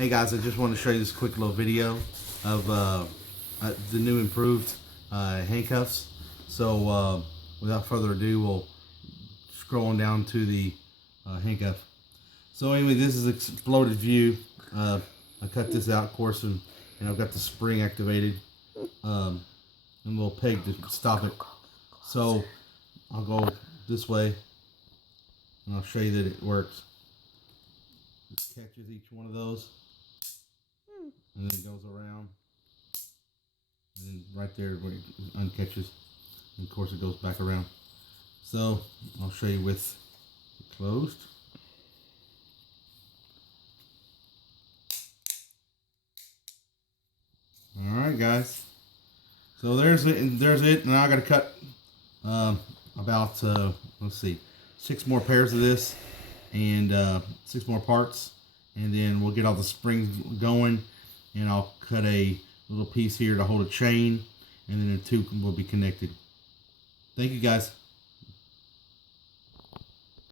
Hey guys, I just wanted to show you this quick little video of the new improved handcuffs. So without further ado, we'll scroll on down to the handcuff. So anyway, this is exploded view. I cut this out, of course, and I've got the spring activated and a little peg to stop it. So I'll go this way and I'll show you that it works. It catches each one of those. And then it goes around, and then right there where it uncatches, and of course it goes back around. So I'll show you with it closed. All right, guys. So there's it, and there's it. Now I got to cut about let's see, 6 more pairs of this, and 6 more parts, and then we'll get all the springs going. And I'll cut a little piece here to hold a chain, and then the two will be connected. Thank you, guys.